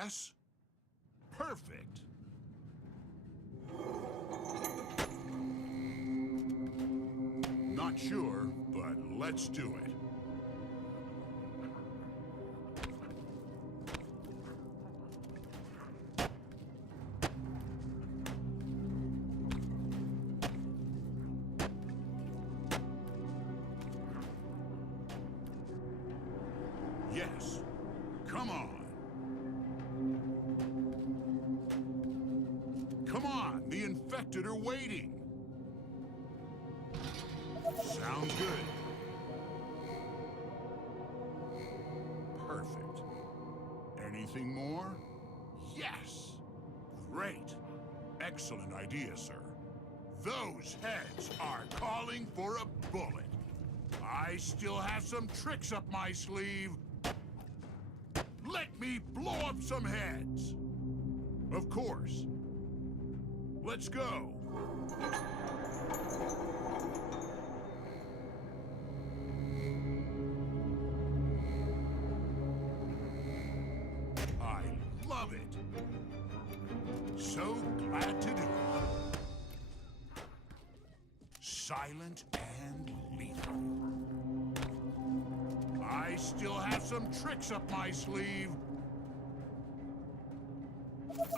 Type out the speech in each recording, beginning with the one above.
Yes? Perfect. Not sure, but let's do it. Yes. Come on. Come on, the infected are waiting. Sounds good. Perfect. Anything more? Yes. Great. Excellent idea, sir. Those heads are calling for a bullet. I still have some tricks up my sleeve. Let me blow up some heads. Of course. Let's go. I love it. So glad to do it. Silent and lethal. I still have some tricks up my sleeve.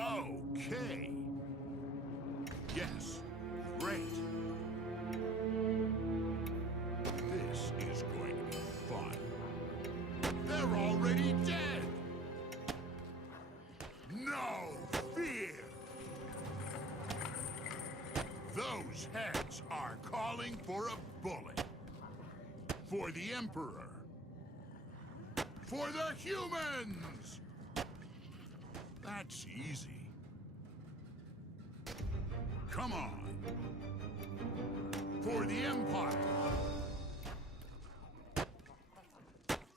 Okay. Yes, great. This is going to be fun. They're already dead. No fear. Those heads are calling for a bullet. For the Emperor. For the humans! That's easy. Come on. For the Empire.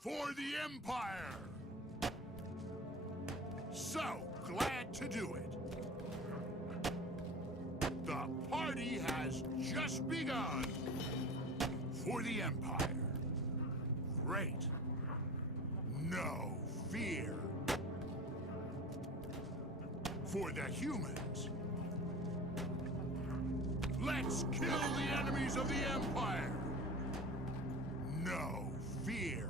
For the Empire! So glad to do it. The party has just begun. For the Empire. Great. No fear. For the humans. Let's kill the enemies of the Empire. No fear.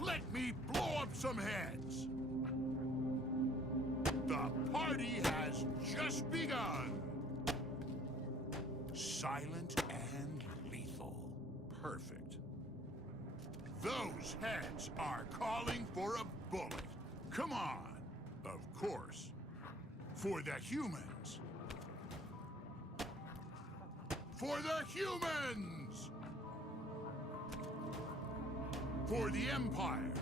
Let me blow up some heads. The party has just begun. Silent and lethal. Perfect. Those heads are calling for a bullet. Come on. Of course. For the humans. For the humans! For the Empire.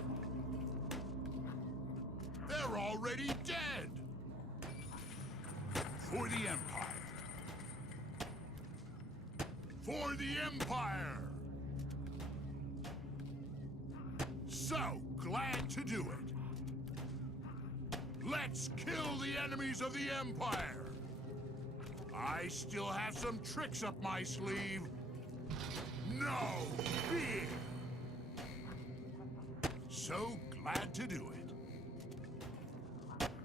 They're already dead. For the Empire. For the Empire. So glad to do it. Let's kill the enemies of the Empire. I still have some tricks up my sleeve. No fear. So glad to do it.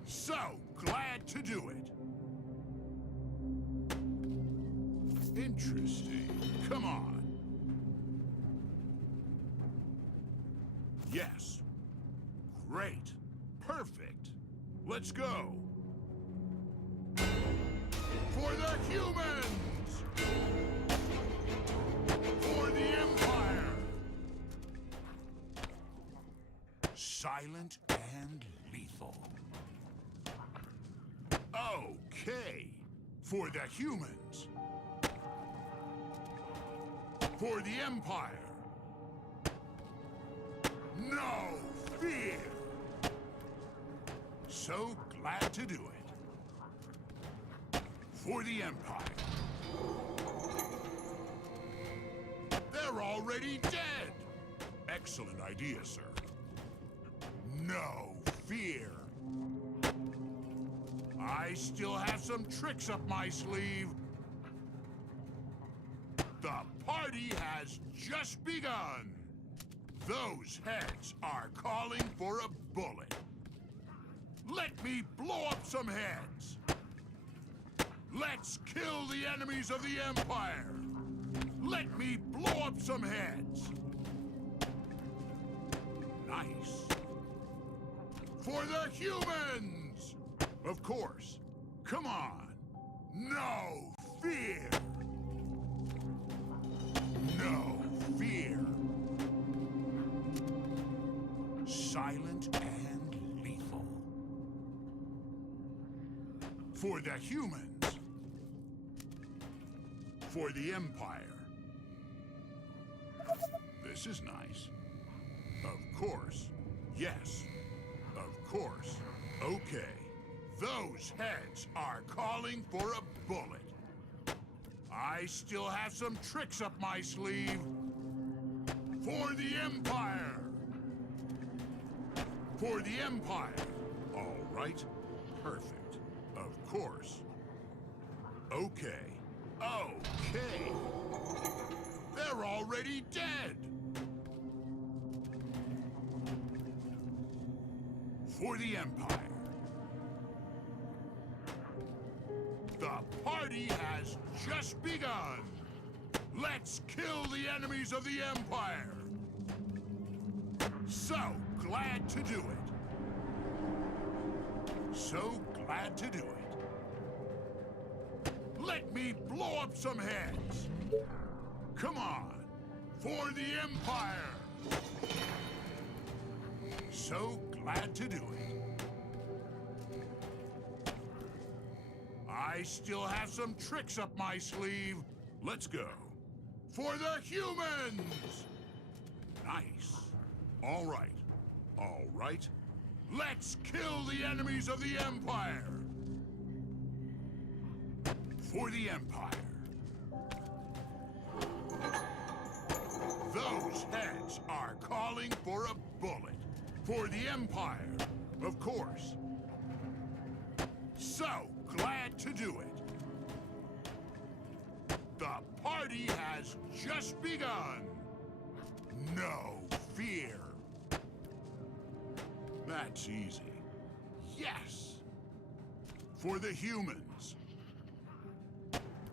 So glad to do it. Interesting. Come on. Yes. Great. Perfect. Let's go. For the humans! For the Empire! Silent and lethal. Okay. For the humans. For the Empire. No fear. So glad to do it. For the Empire. They're already dead. Excellent idea, sir. No fear. I still have some tricks up my sleeve. The party has just begun. Those heads are calling for a bullet. Let me blow up some heads! Let's kill the enemies of the Empire! Let me blow up some heads! Nice. For the humans! Of course. Come on. No fear! No fear! Silent and lethal. For the humans. For the Empire. This is nice. Of course. Yes. Of course. Okay. Those heads are calling for a bullet. I still have some tricks up my sleeve. For the Empire! For the Empire! All right. Perfect. Of course. Okay. Okay. They're already dead! For the Empire. The party has just begun! Let's kill the enemies of the Empire! So glad to do it. So glad to do it. Let me blow up some heads! Come on! For the Empire! So glad to do it. I still have some tricks up my sleeve. Let's go. For the humans! Nice. All right. All right. Let's kill the enemies of the Empire! For the Empire. Those heads are calling for a bullet. For the Empire, of course. So glad to do it. The party has just begun. No fear. That's easy. Yes. For the humans.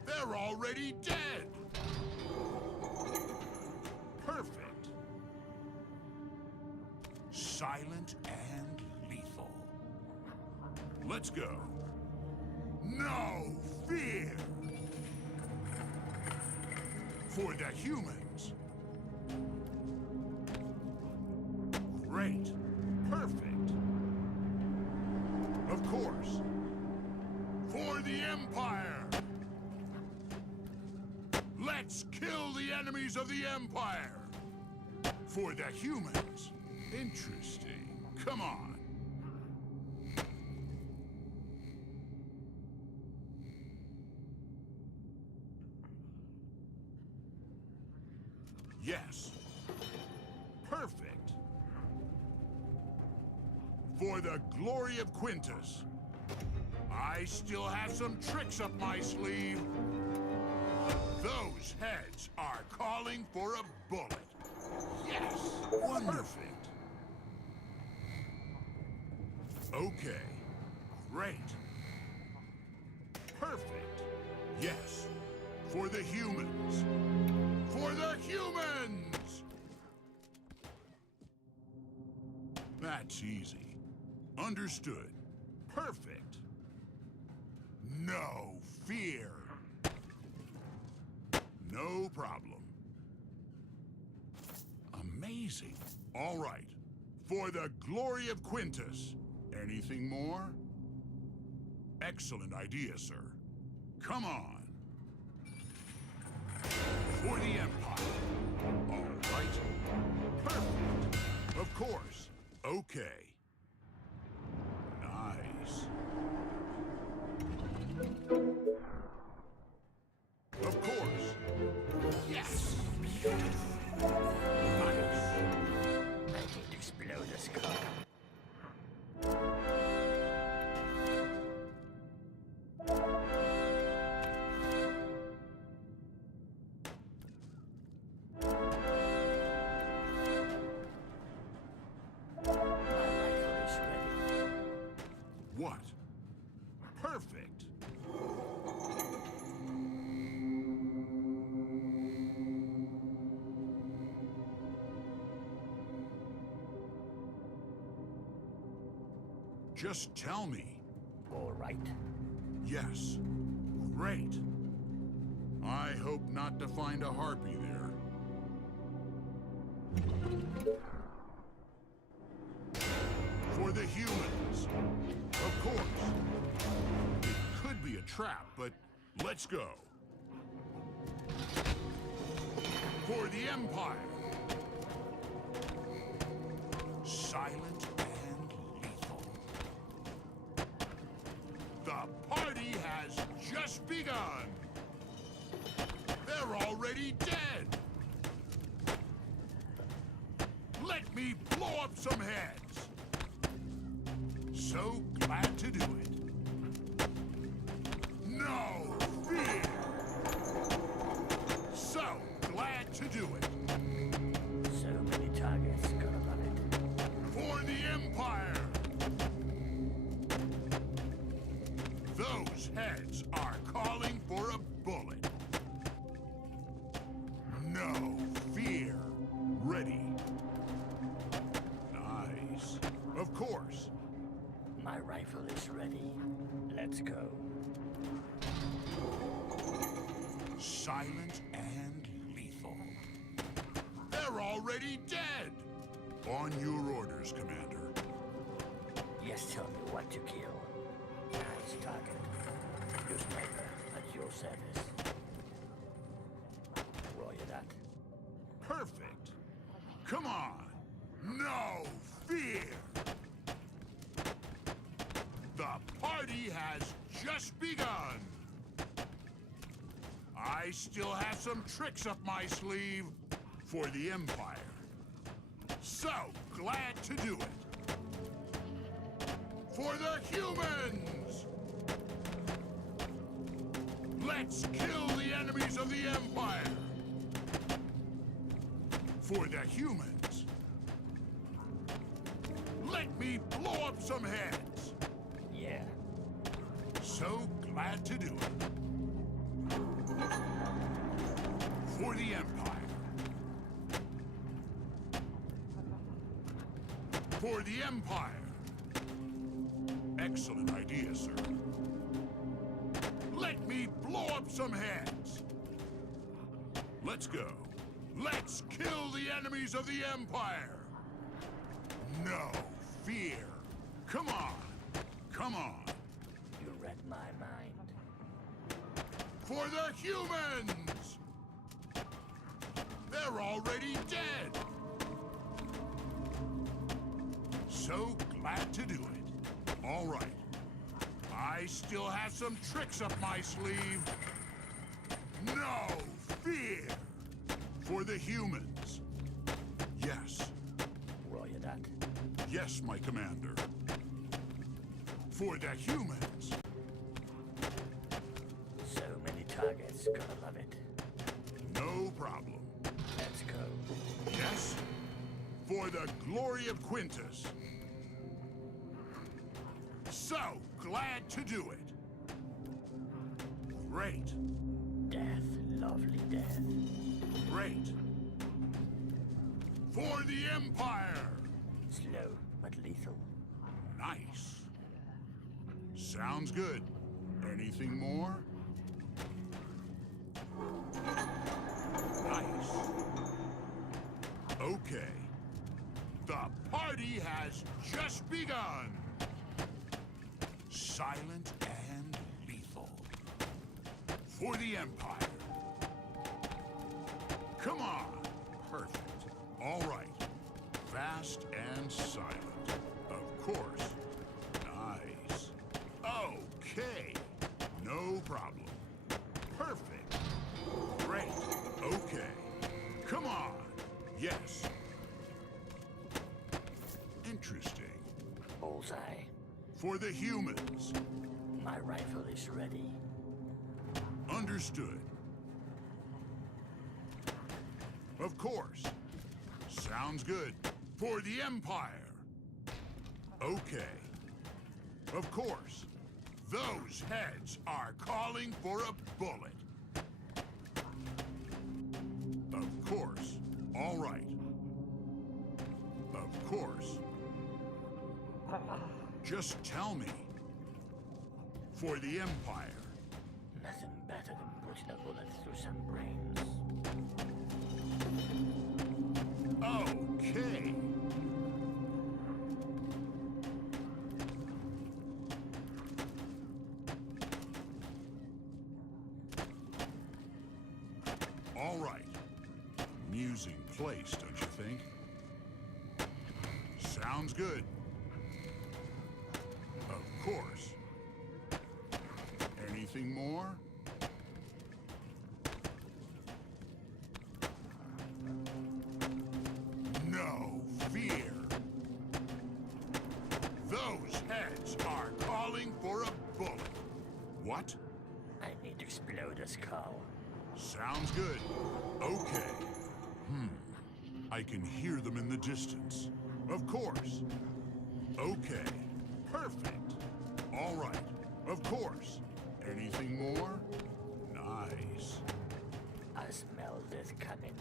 They're already dead. Perfect. Silent and lethal. Let's go. No fear. For the humans. Great. Perfect. Of course. For the Empire. Let's kill the enemies of the Empire. For the humans. Interesting. Come on. Yes. Perfect. For the glory of Quintus. I still have some tricks up my sleeve. Those heads are calling for a bullet. Yes. Wonderful. Okay. Great. Perfect. Yes. For the humans. For the humans! That's easy. Understood. Perfect. No fear. No problem. Amazing. All right. For the glory of Quintus. Anything more? Excellent idea, sir. Come on. For the Empire. All right. Perfect. Of course. Okay. Nice. Of course. Yes. Nice. I can explode a skull. My Just tell me. All right. Yes. Great. I hope not to find a harpy there. For the humans. Of course. It could be a trap, but let's go. For the Empire. Silent and lethal. The party has just begun. They're already dead. Let me blow up some heads. So glad to do it. No fear. So glad to do it. So many targets, gotta love it. For the Empire. Those heads are calling for a bullet. No fear. Ready. Nice. Of course. My rifle is ready. Let's go. Silent and lethal. They're already dead. On your orders, Commander. Yes, tell me what to kill. Nice target. Your sniper at your service. Roger that. Perfect. Come on. No fear. The party has just begun. I still have some tricks up my sleeve for the Empire. So glad to do it. For the humans! Let's kill the enemies of the Empire! For the humans! Let me blow up some heads! Yeah. So glad to do it. For the Empire. For the Empire. Excellent idea, sir. Let me blow up some heads. Let's go. Let's kill the enemies of the Empire. No fear. Come on. Come on. You read my mind. For the humans! They're already dead. So glad to do it. All right. I still have some tricks up my sleeve. No fear. For the humans. Yes. Roger that. Yes, my commander. For the humans. So many targets, gotta love it. No problem. Let's go. Yes? For the glory of Quintus. So glad to do it. Great. Death, lovely death. Great. For the Empire. Slow, but lethal. Nice. Sounds good. Anything more? Nice. Okay. The party has just begun. Silent and lethal. For the Empire. Come on. Perfect. All right. Fast and silent. Of course. Nice. Okay. No problem. Perfect. Great. Okay. Come on. Yes. Interesting. Bullseye. For the humans. My rifle is ready. Understood. Of course. Sounds good. For the Empire. Okay. Of course. Those heads are calling for a bullet. Of course. All right. Of course. Just tell me. For the Empire. Nothing better than putting a bullet through some brains. Okay. All right. Amusing place, don't you think? Sounds good. Of course. Anything more? No fear. Those heads are calling for a bullet. What? I need to explode a skull. Sounds good. Okay. I can hear them in the distance. Of course. Okay. Perfect. All right. Of course. Anything more? Nice. I smell this coming.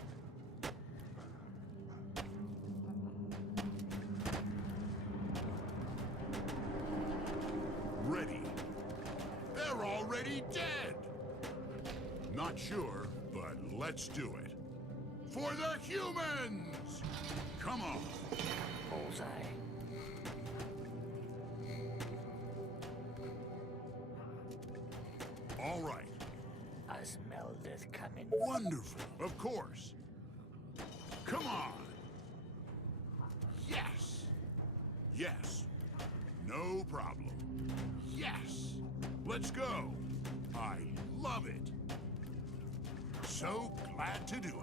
Ready. They're already dead. Not sure, but let's do it. For the humans! Come on. Bullseye. All right. I smell this coming. Wonderful. Of course. Come on. Yes. Yes. No problem. Yes. Let's go. I love it. So glad to do it.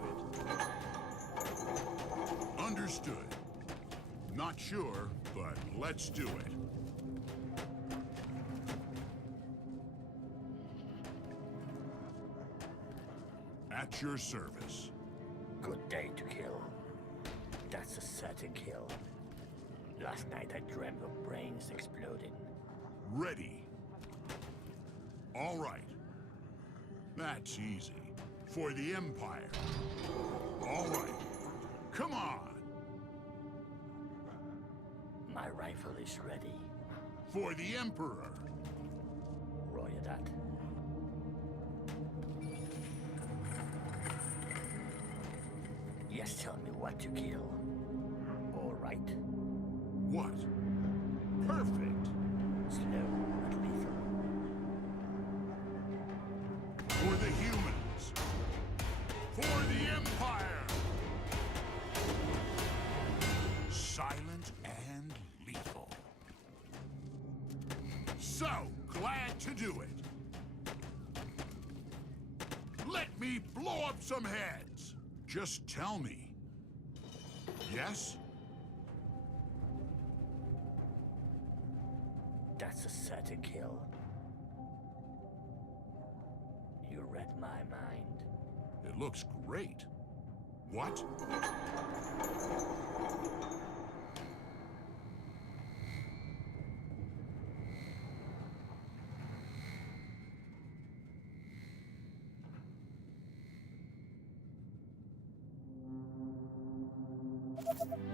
Understood. Not sure, but let's do it. At your service. Good day to kill. That's a certain kill. Last night I dreamt of brains exploding. Ready. All right. That's easy. For the Empire. All right. Come on. My rifle is ready. For the Emperor. Roger that. Yes, tell me what to kill. All right. What? Perfect. Slow but lethal. For the humans. For the Empire. Silent and lethal. So glad to do it. Let me blow up some heads. Just tell me. Yes? That's a certain kill. You read my mind. It looks great. What?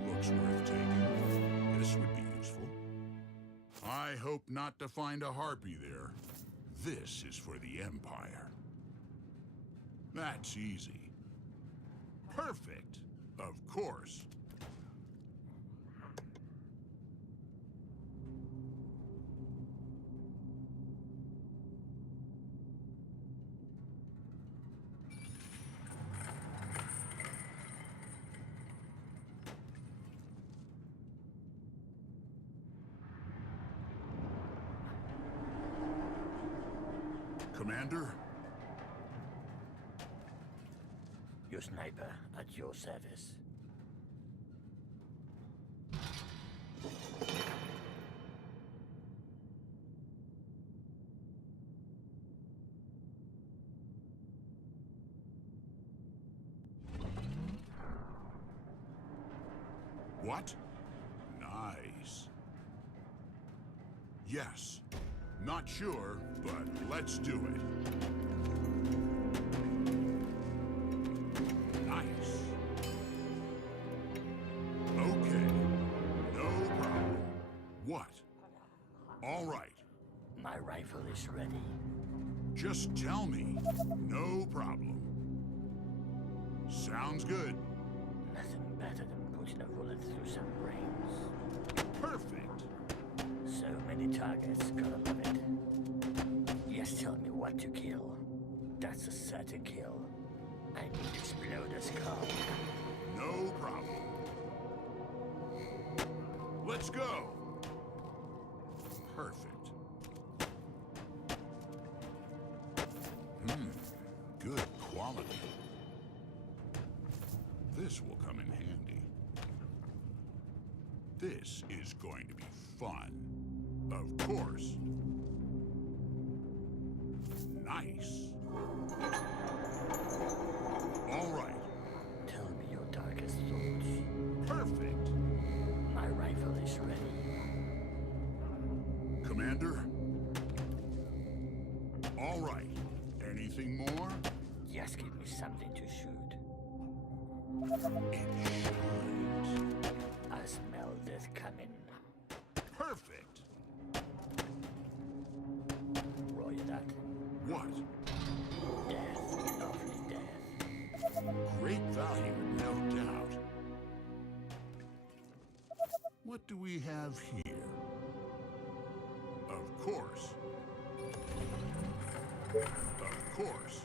Looks worth taking. This would be useful. I hope not to find a harpy there. This is for the Empire. That's easy. Perfect. Of course. Commander? Your sniper at your service. What? Nice. Yes. Not sure, but let's do it. Nice. Okay. No problem. What? is ready. Just tell me. No problem. Sounds good. Nothing better than putting a bullet through some brains. Perfect. So many targets, gotta love it. Just tell me what to kill. That's a certain kill. I need Exploder's call. No problem. Let's go. Perfect. Good quality. This will come in handy. This is going to be fun. Of course. Nice. All right. Tell me your darkest thoughts. Perfect. My rifle is ready. Commander? All right. Anything more? Just give me something to shoot. It should. I smell death coming. Perfect. Roger that. What? Death, lovely death. Great value, no doubt. What do we have here? Of course. Of course.